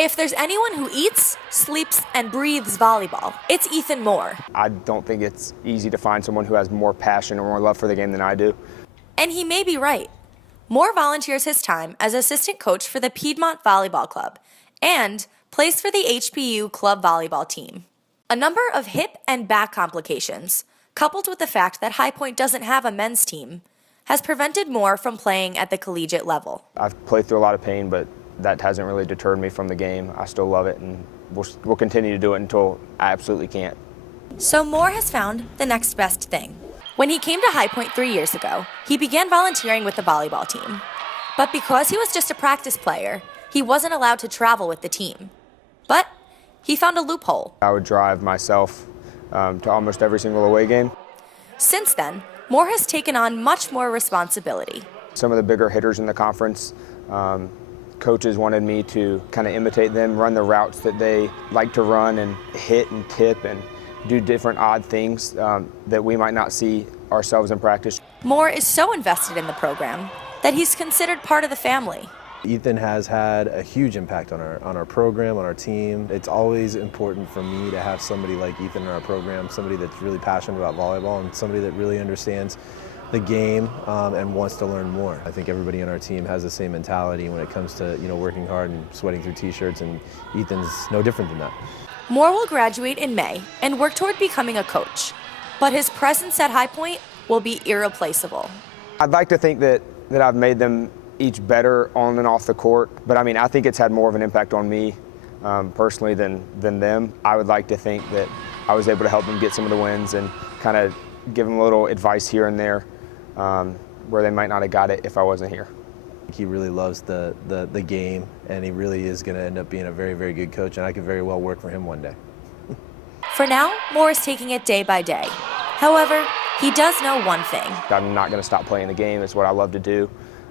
If there's anyone who eats, sleeps, and breathes volleyball, it's Ethan Moore. I don't think it's easy to find someone who has more passion or more love for the game than I do. And he may be right. Moore volunteers his time as assistant coach for the Piedmont Volleyball Club and plays for the HPU club volleyball team. A number of hip and back complications, coupled with the fact that High Point doesn't have a men's team, has prevented Moore from playing at the collegiate level. I've played through a lot of pain, but that hasn't really deterred me from the game. I still love it, and we'll continue to do it until I absolutely can't. So Moore has found the next best thing. When he came to High Point 3 years ago, he began volunteering with the volleyball team. But because he was just a practice player, he wasn't allowed to travel with the team. But he found a loophole. I would drive myself to almost every single away game. Since then, Moore has taken on much more responsibility. Some of the bigger hitters in the conference, coaches wanted me to kind of imitate them, run the routes that they like to run, and hit and tip and do different odd things that we might not see ourselves in practice. Moore is so invested in the program that he's considered part of the family. Ethan has had a huge impact on our program, on our team. It's always important for me to have somebody like Ethan in our program, somebody that's really passionate about volleyball and somebody that really understands the game and wants to learn more. I think everybody on our team has the same mentality when it comes to working hard and sweating through t-shirts, and Ethan's no different than that. Moore will graduate in May and work toward becoming a coach, but his presence at High Point will be irreplaceable. I'd like to think that I've made them each better on and off the court, but I think it's had more of an impact on me personally than them. I would like to think that I was able to help them get some of the wins and kind of give them a little advice here and there where they might not have got it if I wasn't here. He really loves the game, and he really is going to end up being a very, very good coach, and I could very well work for him one day. For now, Moore is taking it day by day. However, he does know one thing. I'm not going to stop playing the game. It's what I love to do.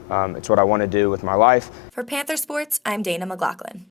It's what I want to do with my life. For Panther Sports, I'm Dana McLaughlin.